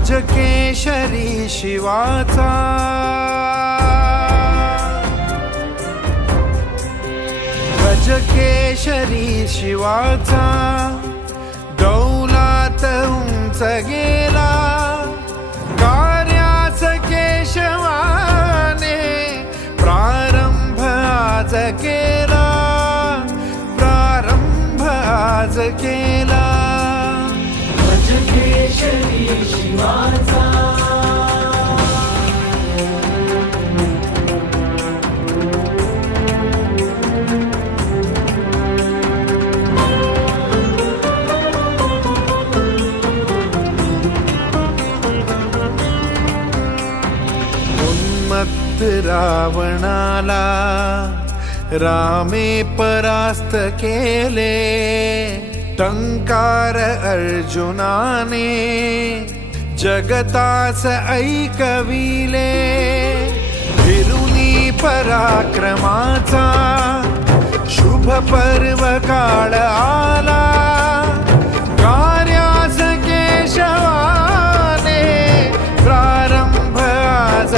राजकेशरी शिवाचा. राजकेशरी शिवाचा. डौलात उंच गेला. कार्याच केशवाने प्रारंभ आज केला. प्रारंभ आज केला. रावणाला रामे परास्त केले. टंकार अर्जुनाने जगतास ऐकविले. फिरुनी पराक्रमाचा शुभ पर्व काळ आला. कार्यास केशवाने प्रारंभ आज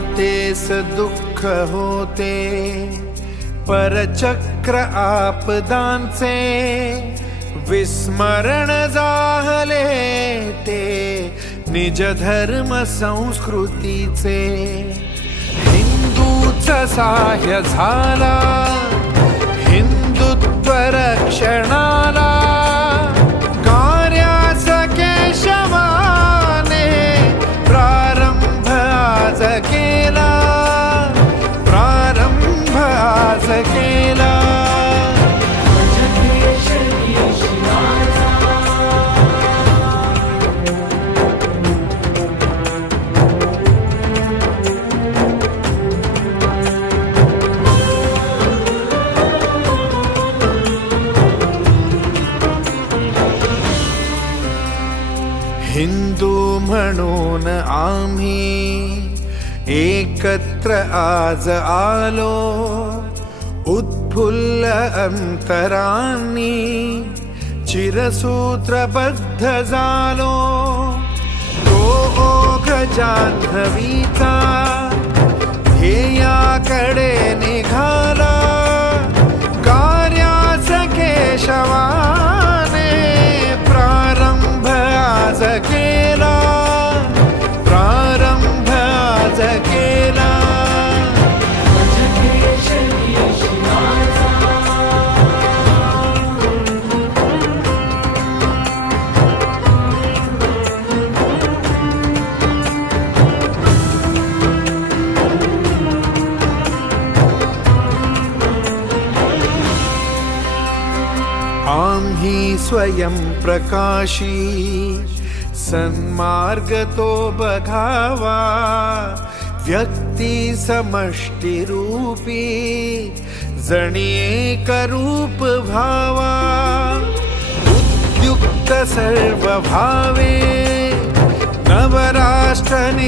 तेस दुःख होते. परचक्र आपदांचे विस्मरण जाहले ते. निज धर्म संस्कृतीचे. हिंदूच सहाय्य झाला. हिंदुत्व रक्षणाला. कार्यास केशवाने प्रारंभ आज केला हिंदू म्हणून आम्ही एकत्र आज आलो. उत्फुल्ल अंतरांनी चिरसूत्रबद्ध झालो. तो ओघ जान्हवीचा ध्येयाकडे निघाला. कार्याच केशवाने आं हि स्वयं प्रकाशी सन्मार्गतो बभावा व्यक्तिसमष्टिरूपी जनेकरूपभावा उद्युक्तसर्वभावे नवराष्ट्रनिर्मितिला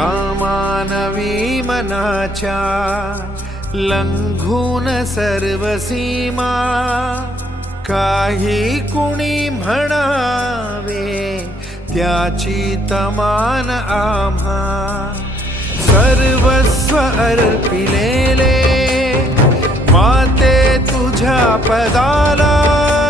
या मनाच्या लंघून सर्व सीमा काही कुणी म्हणावे त्याची तमान आम्हा. सर्वस्व अर्पिलेले माते तुझ्या पदाला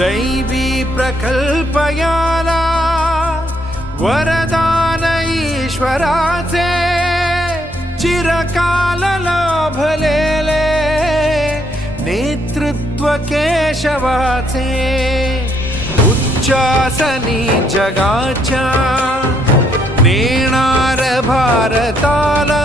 दैवी प्रकल्पयाला वरदान ईश्वराचे चिरकाल लाभलेले नेतृत्व केशवाचे उच्चासनी जगाच्या नेणार भारताला